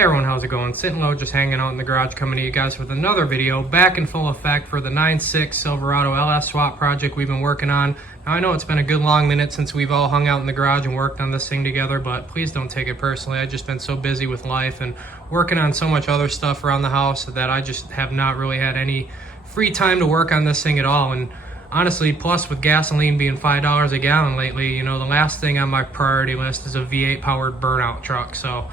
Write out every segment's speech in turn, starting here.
Hey everyone, how's it going? Sitting low, just hanging out in the garage, coming to you guys with another video, back in full effect for the 9.6 Silverado LS swap project we've been working on. Now I know it's been a good long minute since we've all hung out in the garage and worked on this thing together, but please don't take it personally. I've just been so busy with life and working on so much other stuff around the house that I just have not really had any free time to work on this thing at all. And honestly, plus with gasoline being $5 a gallon lately, you know, the last thing on my priority list is a V8 powered burnout truck. So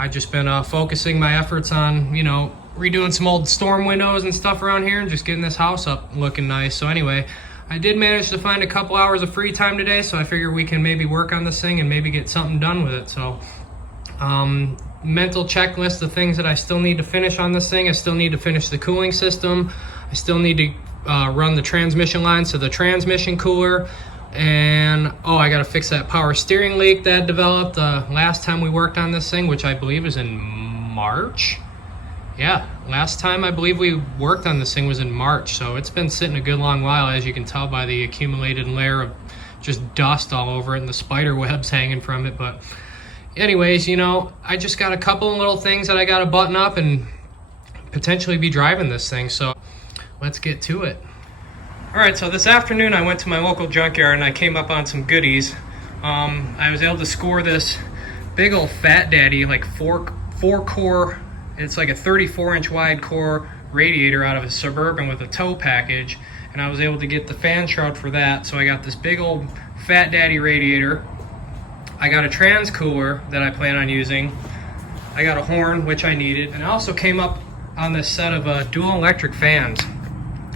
I've just been focusing my efforts on, you know, redoing some old storm windows and stuff around here and just getting this house up looking nice. So anyway, I did manage to find a couple hours of free time today, so I figure we can maybe work on this thing and maybe get something done with it. So mental checklist of things that I still need to finish on this thing. I still need to finish the cooling system. I still need to run the transmission line, so the transmission cooler. And I gotta fix that power steering leak that developed last time we worked on this thing, which I believe is in March. Yeah, last time I believe we worked on this thing was in March, so it's been sitting a good long while, as you can tell by the accumulated layer of just dust all over it and the spider webs hanging from it. But anyways, you know, I just got a couple of little things that I gotta button up and potentially be driving this thing, so let's get to it. Alright, so this afternoon I went to my local junkyard and I came up on some goodies. I was able to score this big old fat daddy, like four core, it's like a 34-inch wide core radiator out of a Suburban with a tow package, and I was able to get the fan shroud for that. So I got this big old fat daddy radiator. I got a trans cooler that I plan on using. I got a horn, which I needed, and I also came up on this set of dual electric fans.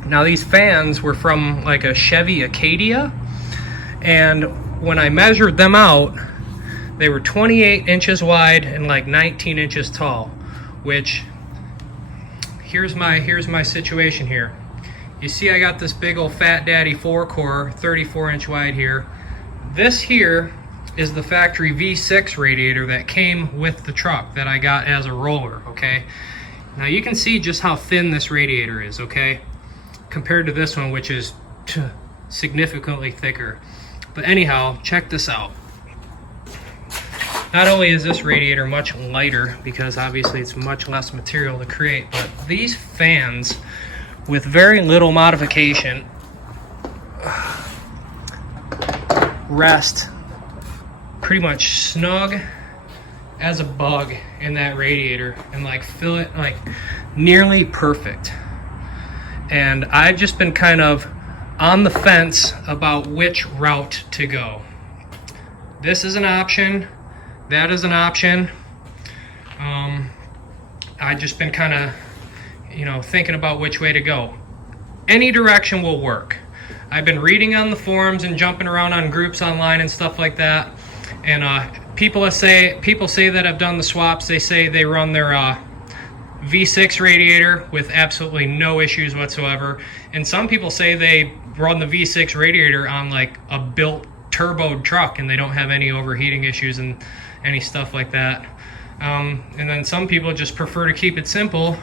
Now these fans were from like a Chevy Acadia, and when I measured them out, they were 28 inches wide and like 19 inches tall, which here's my situation here. You see I got this big old fat daddy 4-core 34-inch wide here. This here is the factory V6 radiator that came with the truck that I got as a roller, okay? Now you can see just how thin this radiator is, okay? Compared to this one, which is significantly thicker. But anyhow, check this out. Not only is this radiator much lighter, because obviously it's much less material to create, but these fans, with very little modification, rest pretty much snug as a bug in that radiator and like fill it like nearly perfect. And I've just been kind of on the fence about which route to go. This is an option, that is an option. I've just been kind of, you know, thinking about which way to go. Any direction will work. I've been reading on the forums and jumping around on groups online and stuff like that. And people say that have done the swaps, they say they run their V6 radiator with absolutely no issues whatsoever, and some people say they run the V6 radiator on like a built turboed truck and they don't have any overheating issues and any stuff like that. And then some people just prefer to keep it simple,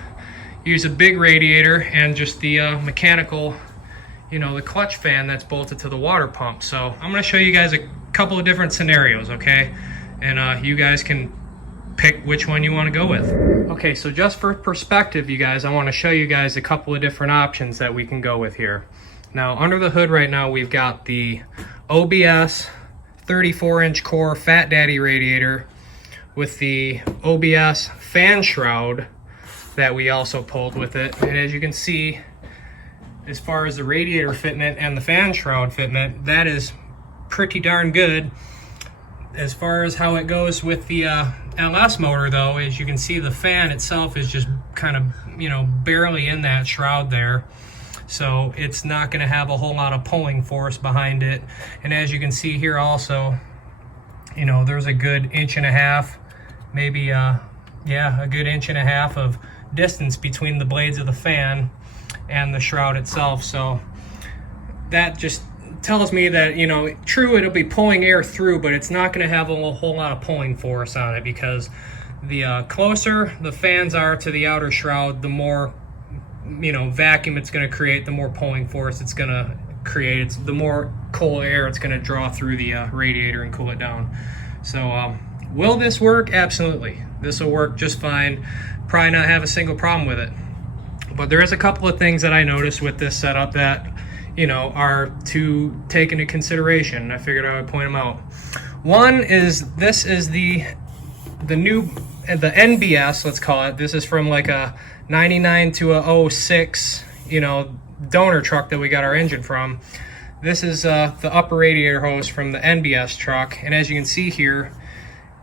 use a big radiator and just the mechanical, you know, the clutch fan that's bolted to the water pump. So I'm going to show you guys a couple of different scenarios, okay? And you guys can pick which one you want to go with. Okay, so just for perspective, you guys, I want to show you guys a couple of different options that we can go with here. Now, under the hood right now, we've got the OBS 34-inch core Fat Daddy radiator with the OBS fan shroud that we also pulled with it. And as you can see, as far as the radiator fitment and the fan shroud fitment, that is pretty darn good. As far as how it goes with the LS motor, though, as you can see, the fan itself is just kind of, you know, barely in that shroud there. So it's not going to have a whole lot of pulling force behind it. And as you can see here also, you know, there's a good 1.5 inches, maybe, yeah, a good 1.5 inches of distance between the blades of the fan and the shroud itself. So that just tells me that, you know, true, it'll be pulling air through, but it's not going to have a whole lot of pulling force on it, because the closer the fans are to the outer shroud, the more, you know, vacuum it's going to create, the more pulling force it's going to create. It's the more cold air it's going to draw through the radiator and cool it down. So Will this work? Absolutely. This will work just fine. Probably not have a single problem with it. But there is a couple of things that I noticed with this setup that, you know, are to take into consideration. I figured I would point them out. One is, this is the NBS, let's call it. This is from like a 99 to a 06, you know, donor truck that we got our engine from. This is the upper radiator hose from the NBS truck, and as you can see here,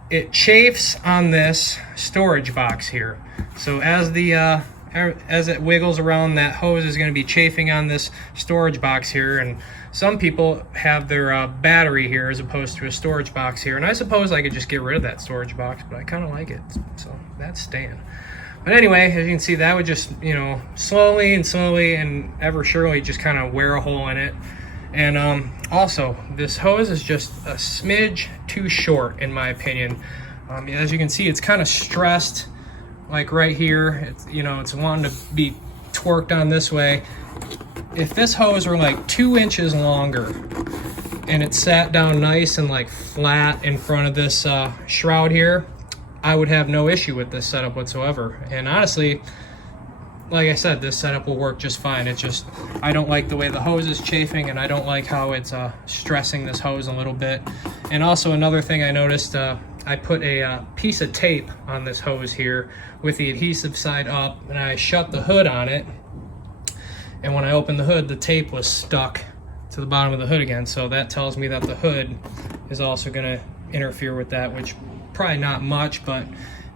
it chafes on this storage box here. So as it wiggles around, that hose is going to be chafing on this storage box here, and some people have their battery here as opposed to a storage box here, and I suppose I could just get rid of that storage box, but I kind of like it, so that's staying. But anyway, as you can see, that would just, you know, slowly and ever surely just kind of wear a hole in it. And also, this hose is just a smidge too short, in my opinion. As you can see, it's kind of stressed, like right here. It's, you know, it's wanting to be twerked on this way. If this hose were like 2 inches longer and it sat down nice and like flat in front of this shroud here, I would have no issue with this setup whatsoever. And honestly, like I said, this setup will work just fine. It's just, I don't like the way the hose is chafing, and I don't like how it's stressing this hose a little bit. And also another thing I noticed, I put a piece of tape on this hose here with the adhesive side up, and I shut the hood on it. And when I opened the hood, the tape was stuck to the bottom of the hood again. So that tells me that the hood is also gonna interfere with that, which probably not much, but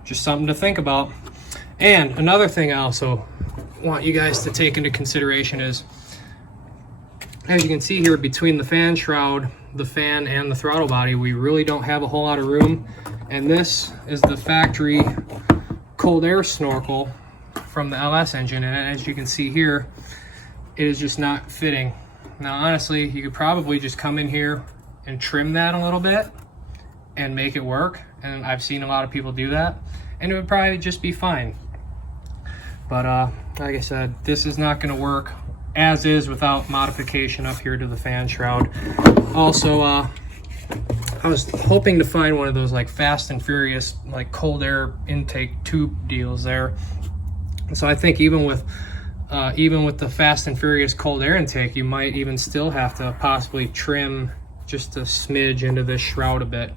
just something to think about. And another thing I also want you guys to take into consideration is, as you can see here, between the fan shroud, the fan, and the throttle body, we really don't have a whole lot of room. And this is the factory cold air snorkel from the LS engine, and as you can see here, it is just not fitting. Now honestly, you could probably just come in here and trim that a little bit and make it work, and I've seen a lot of people do that, and it would probably just be fine. But like I said, this is not going to work as is without modification up here to the fan shroud. Also, I was hoping to find one of those like Fast and Furious like cold air intake tube deals there. So I think even with the Fast and Furious cold air intake, you might even still have to possibly trim just a smidge into this shroud a bit.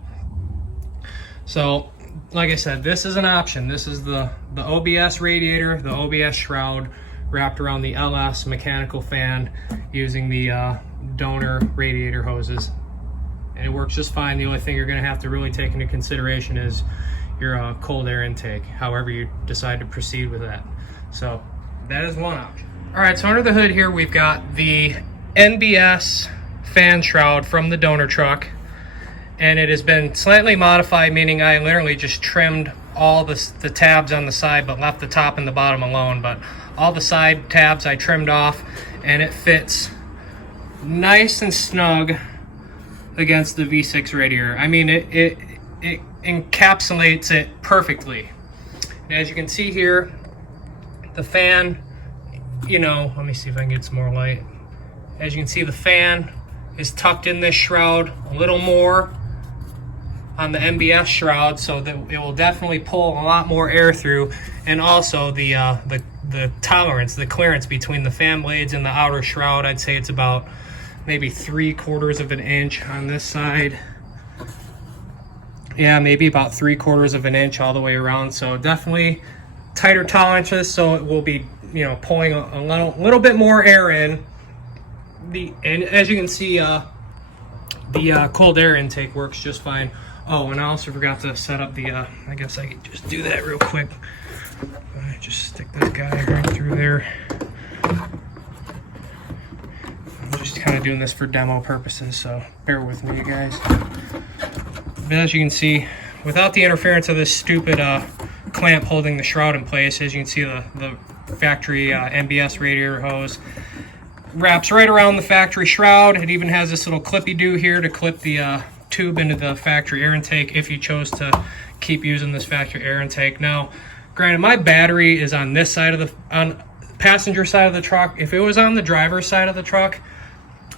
So like I said, this is an option. This is the OBS radiator, the OBS shroud wrapped around the LS mechanical fan using the donor radiator hoses. And it works just fine. The only thing you're going to have to really take into consideration is your cold air intake, however you decide to proceed with that. So that is one option. All right, so under the hood here, we've got the NBS fan shroud from the donor truck. And it has been slightly modified, meaning I literally just trimmed all the tabs on the side, but left the top and the bottom alone. But all the side tabs I trimmed off, and it fits nice and snug against the V6 radiator. I mean, it encapsulates it perfectly. And as you can see here, the fan, you know, let me see if I can get some more light. As you can see, the fan is tucked in this shroud a little more on the NBS shroud, so that it will definitely pull a lot more air through. And also the tolerance, the clearance between the fan blades and the outer shroud, I'd say it's about maybe 3/4 of an inch on this side. Yeah, maybe about 3/4 of an inch all the way around. So definitely tighter tolerances, so it will be, you know, pulling a little bit more air in. And as you can see, the cold air intake works just fine. Oh, and I also forgot to set up the, I guess I could just do that real quick. Just stick this guy right through there. I'm just kind of doing this for demo purposes, so bear with me, you guys. But as you can see, without the interference of this stupid clamp holding the shroud in place, as you can see, the factory NBS radiator hose wraps right around the factory shroud. It even has this little clippy-do here to clip the tube into the factory air intake if you chose to keep using this factory air intake. Now, granted, my battery is on this side of the passenger side of the truck. If it was on the driver's side of the truck,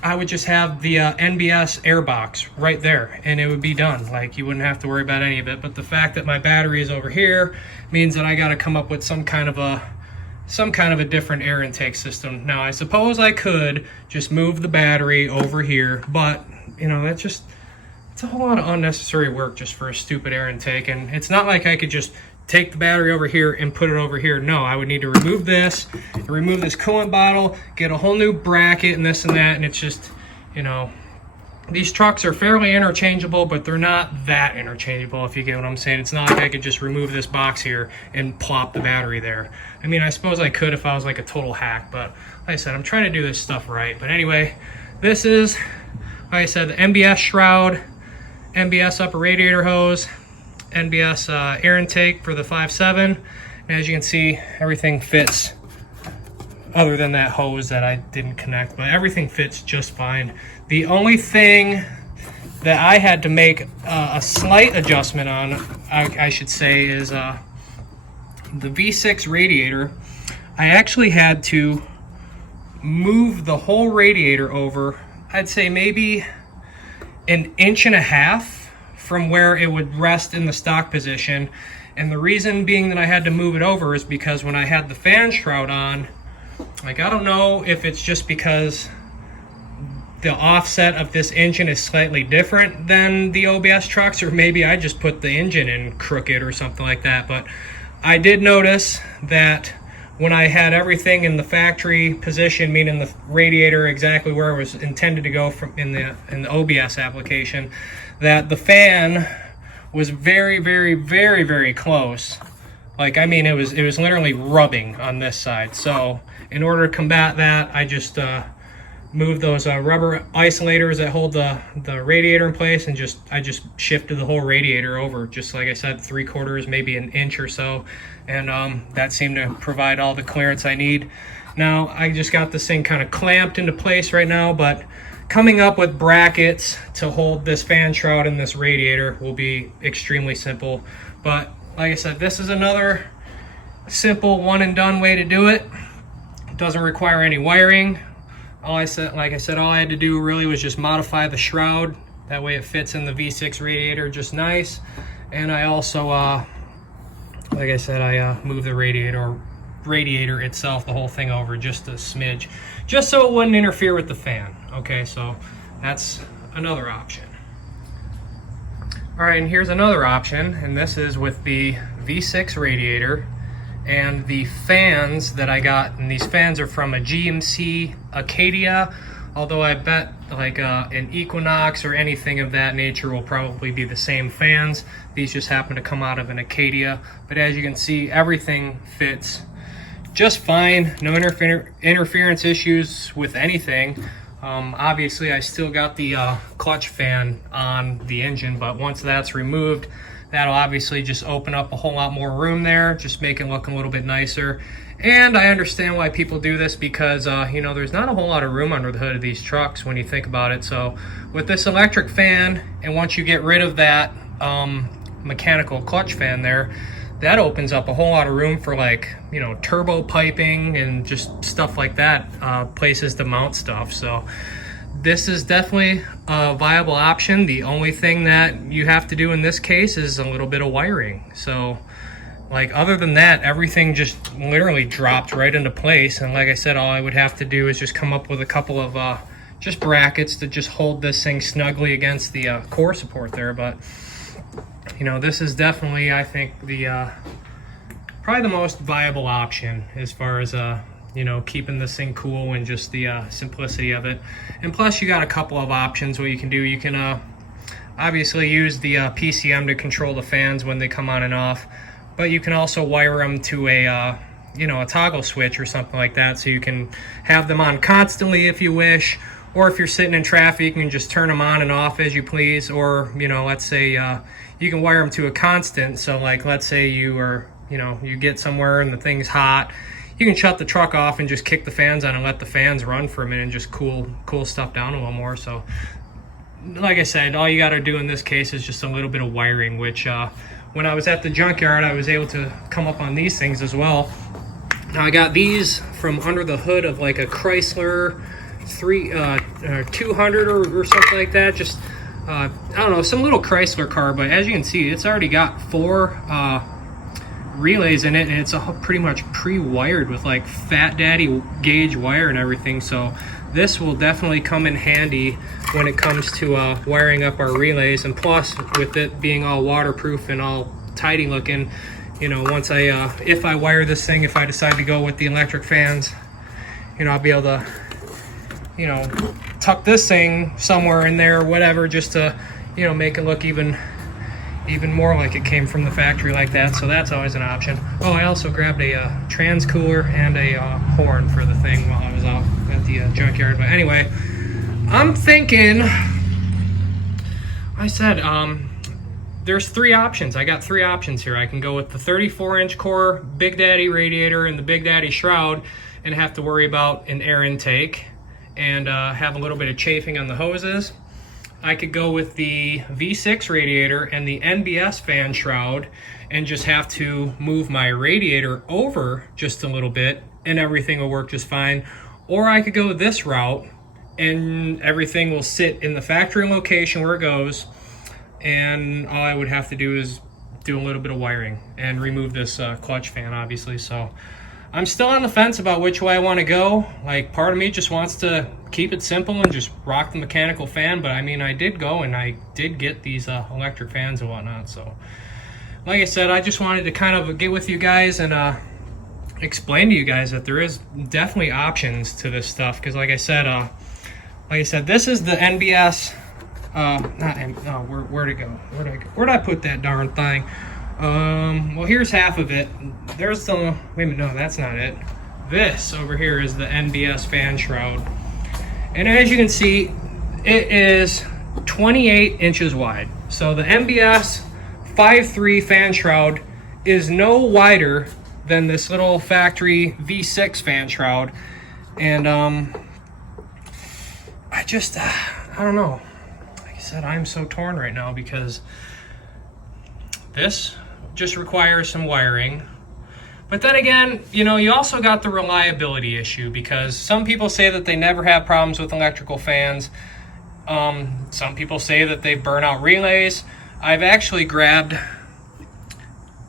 I would just have the NBS air box right there and it would be done. Like, you wouldn't have to worry about any of it. But the fact that my battery is over here means that I got to come up with some kind of a different air intake system. Now, I suppose I could just move the battery over here, but you know, it's a whole lot of unnecessary work just for a stupid air intake. And it's not like I could just take the battery over here and put it over here. No, I would need to remove this coolant bottle, get a whole new bracket and this and that. And it's just, you know, these trucks are fairly interchangeable, but they're not that interchangeable, if you get what I'm saying. It's not like I could just remove this box here and plop the battery there. I mean, I suppose I could if I was like a total hack, but like I said, I'm trying to do this stuff right. But anyway, this is, like I said, the NBS shroud, NBS upper radiator hose, NBS air intake for the 5.7. And as you can see, everything fits, other than that hose that I didn't connect, but everything fits just fine. The only thing that I had to make a slight adjustment on, I should say, is the V6 radiator. I actually had to move the whole radiator over, I'd say maybe 1.5 inches from where it would rest in the stock position. And the reason being that I had to move it over is because when I had the fan shroud on, like, I don't know if it's just because the offset of this engine is slightly different than the OBS trucks, or maybe I just put the engine in crooked or something like that. But I did notice that when I had everything in the factory position, meaning the radiator exactly where it was intended to go from in the OBS application, that the fan was very, very, very, very close. Like, I mean, it was literally rubbing on this side. So in order to combat that, I just moved those rubber isolators that hold the radiator in place, and I just shifted the whole radiator over, just like I said, 3/4, maybe 1 inch or so. And that seemed to provide all the clearance I need. Now, I just got this thing kind of clamped into place right now, but coming up with brackets to hold this fan shroud and this radiator will be extremely simple. But like I said, this is another simple one and done way to do it. It doesn't require any wiring. Like I said, all I had to do really was just modify the shroud. That way it fits in the V6 radiator just nice. And I also, like I said, I moved the radiator itself, the whole thing over just a smidge, just so it wouldn't interfere with the fan. Okay, so that's another option. All right, and here's another option, and this is with the V6 radiator and the fans that I got. And these fans are from a GMC Acadia, although I bet like an Equinox or anything of that nature will probably be the same fans. These just happen to come out of an Acadia. But as you can see, everything fits just fine. No interference issues with anything. Obviously, I still got the clutch fan on the engine, but once that's removed, that'll obviously just open up a whole lot more room there, just make it look a little bit nicer. And I understand why people do this, because you know, there's not a whole lot of room under the hood of these trucks when you think about it. So with this electric fan, and once you get rid of that mechanical clutch fan there, that opens up a whole lot of room for, like, you know, turbo piping and just stuff like that, places to mount stuff. So this is definitely a viable option. The only thing that you have to do in this case is a little bit of wiring. So, like, other than that, everything just literally dropped right into place. And like I said, all I would have to do is just come up with a couple of just brackets to just hold this thing snugly against the core support there. But you know, this is definitely, I think, the probably the most viable option as far as you know, keeping this thing cool and just the simplicity of it. And plus, you got a couple of options what you can do. You can obviously use the PCM to control the fans when they come on and off, but you can also wire them to a you know, a toggle switch or something like that, so you can have them on constantly if you wish. Or if you're sitting in traffic, you can just turn them on and off as you please. Or, you know, let's say you can wire them to a constant. So, like, let's say you are, you know, you get somewhere and the thing's hot, you can shut the truck off and just kick the fans on and let the fans run for a minute and just cool stuff down a little more. So, like I said, all you got to do in this case is just a little bit of wiring, which when I was at the junkyard, I was able to come up on these things as well. Now, I got these from under the hood of like a Chrysler 200 or something like that. Just I don't know, some little Chrysler car, but as you can see, it's already got 4 relays in it, and it's all pretty much pre-wired with like Fat Daddy gauge wire and everything. So this will definitely come in handy when it comes to wiring up our relays. And plus, with it being all waterproof and all tidy looking, you know, once if I wire this thing, if I decide to go with the electric fans, you know, I'll be able to, you know, tuck this thing somewhere in there or whatever, just to, you know, make it look even more like it came from the factory like that. So that's always an option. Oh, I also grabbed a trans cooler and a horn for the thing while I was out at the junkyard. But anyway, I'm thinking, I said, there's 3 options. I got 3 options here. I can go with the 34-inch core Big Daddy radiator and the Big Daddy shroud and have to worry about an air intake and have a little bit of chafing on the hoses. I could go with the V6 radiator and the NBS fan shroud and just have to move my radiator over just a little bit and everything will work just fine. Or I could go this route and everything will sit in the factory location where it goes, and all I would have to do is do a little bit of wiring and remove this clutch fan, obviously. So I'm still on the fence about which way I want to go. Like, part of me just wants to keep it simple and just rock the mechanical fan, but I mean, I did go and I did get these electric fans and whatnot. So like I said, I just wanted to kind of get with you guys and explain to you guys that there is definitely options to this stuff. Because like I said, this is the NBS. Where'd it go? Where'd I put that darn thing? Well, here's half of it. There's the, wait a minute, no, that's not it. This over here is the NBS fan shroud. And as you can see, it is 28 inches wide. So the NBS 5.3 fan shroud is no wider than this little factory V6 fan shroud. And I don't know. Like I said, I'm so torn right now because this just requires some wiring. But then again, you know, you also got the reliability issue, because some people say that they never have problems with electrical fans. Some people say that they burn out relays. I've actually grabbed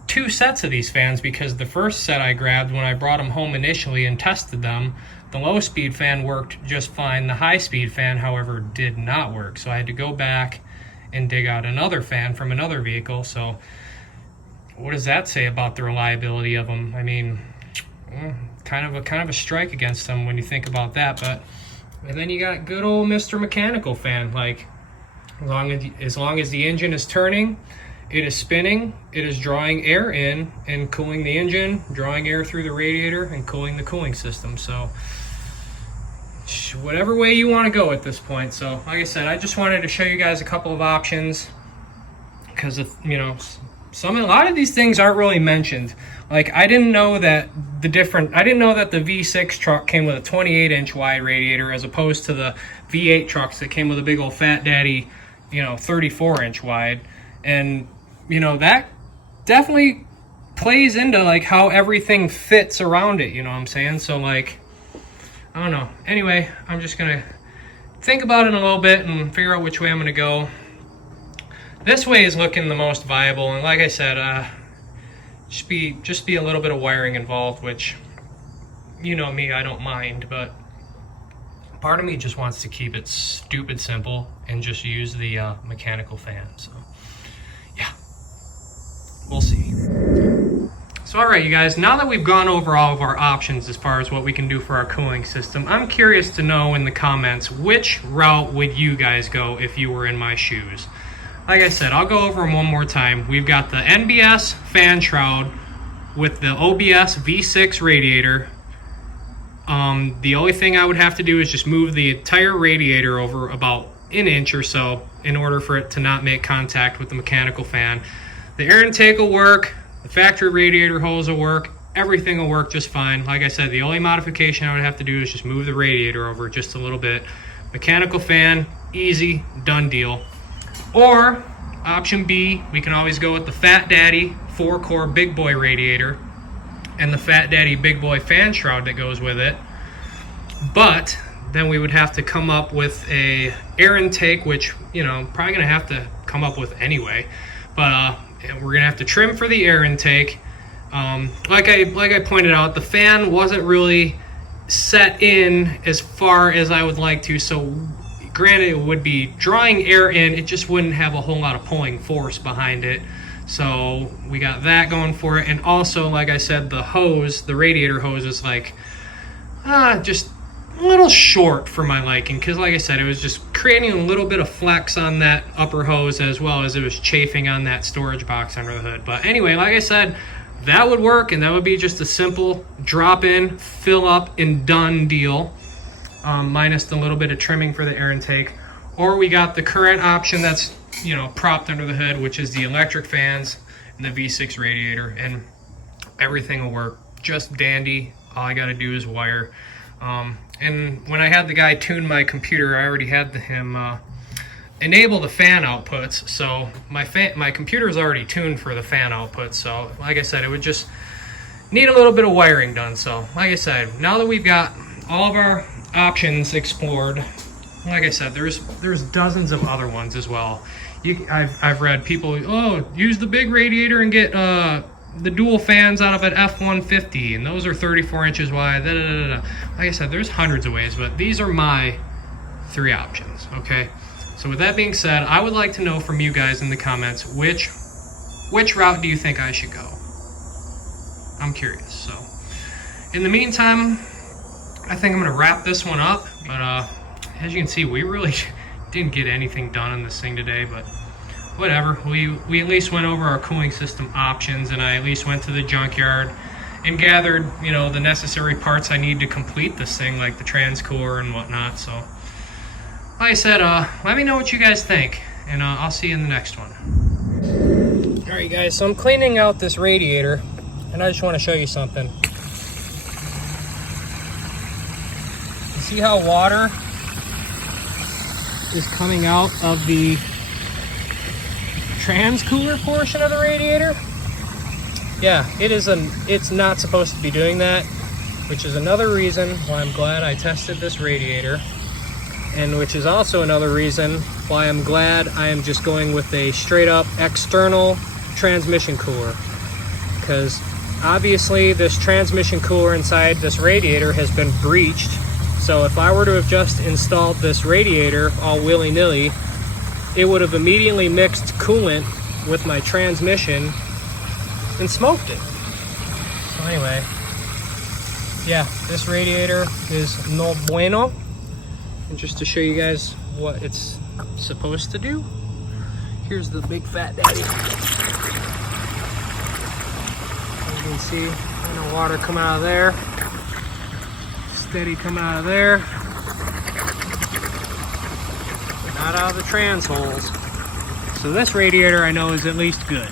2 sets of these fans, because the first set I grabbed when I brought them home initially and tested them, the low speed fan worked just fine. The high speed fan, however, did not work. So I had to go back and dig out another fan from another vehicle. So what does that say about the reliability of them? I mean, kind of a strike against them when you think about that. But and then you got good old Mr. Mechanical Fan. Like, as long as the engine is turning, it is spinning, it is drawing air in and cooling the engine, drawing air through the radiator and cooling the cooling system. So whatever way you want to go at this point. So like I said, I just wanted to show you guys a couple of options, because you know, a lot of these things aren't really mentioned. Like, I didn't know that the V6 truck came with a 28-inch wide radiator as opposed to the V8 trucks that came with a big old Fat Daddy, you know, 34-inch wide. And you know, that definitely plays into like how everything fits around it, you know what I'm saying? So like, I don't know. Anyway, I'm just gonna think about it a little bit and figure out which way I'm gonna go. This way is looking the most viable, and like I said, just be a little bit of wiring involved, which, you know me, I don't mind, but part of me just wants to keep it stupid simple and just use the mechanical fan. So yeah, we'll see. So all right, you guys, now that we've gone over all of our options as far as what we can do for our cooling system, I'm curious to know in the comments, which route would you guys go if you were in my shoes? Like I said, I'll go over them one more time. We've got the NBS fan shroud with the OBS V6 radiator. The only thing I would have to do is just move the entire radiator over about an inch or so in order for it to not make contact with the mechanical fan. The air intake will work, the factory radiator hose will work, everything will work just fine. Like I said, the only modification I would have to do is just move the radiator over just a little bit. Mechanical fan, easy, done deal. Or option B, we can always go with the Fat Daddy 4-core Big Boy radiator and the Fat Daddy Big Boy fan shroud that goes with it. But then we would have to come up with a air intake, which, you know, probably gonna have to come up with anyway. But we're gonna have to trim for the air intake. Like I pointed out, the fan wasn't really set in as far as I would like to. So granted, it would be drawing air in, it just wouldn't have a whole lot of pulling force behind it. So we got that going for it. And also, like I said, the hose, the radiator hose, is like just a little short for my liking, because like I said, it was just creating a little bit of flex on that upper hose, as well as it was chafing on that storage box under the hood. But anyway, like I said, that would work, and that would be just a simple drop in, fill up, and done deal, minus the little bit of trimming for the air intake. Or we got the current option that's, you know, propped under the hood, which is the electric fans and the V6 radiator, and everything will work just dandy. All I got to do is wire. And when I had the guy tune my computer, I already had him enable the fan outputs. So my computer is already tuned for the fan outputs. So like I said, it would just need a little bit of wiring done. So like I said, now that we've got all of our options explored, like I said, there's dozens of other ones as well. I've read people, oh, use the big radiator and get the dual fans out of an F-150, and those are 34 inches wide. Like I said, there's hundreds of ways, but these are my 3 options. Okay, so with that being said, I would like to know from you guys in the comments, which route do you think I should go? I'm curious. So in the meantime, I think I'm gonna wrap this one up. But as you can see, we really didn't get anything done on this thing today, but whatever. We at least went over our cooling system options, and I at least went to the junkyard and gathered, you know, the necessary parts I need to complete this thing, like the transcooler and whatnot. So like I said, let me know what you guys think, and I'll see you in the next one. All right, guys, so I'm cleaning out this radiator, and I just want to show you something. You see how water is coming out of the transcooler portion of the radiator? Yeah, it's not supposed to be doing that, which is another reason why I'm glad I tested this radiator, and which is also another reason why I'm glad I am just going with a straight up external transmission cooler, because obviously this transmission cooler inside this radiator has been breached. So if I were to have just installed this radiator all willy-nilly, it would have immediately mixed coolant with my transmission and smoked it. So anyway, yeah, this radiator is no bueno. And just to show you guys what it's supposed to do, here's the big fat daddy. As you can see, the water come out of there. Steady come out of there. Not out of the trans holes. So this radiator I know is at least good.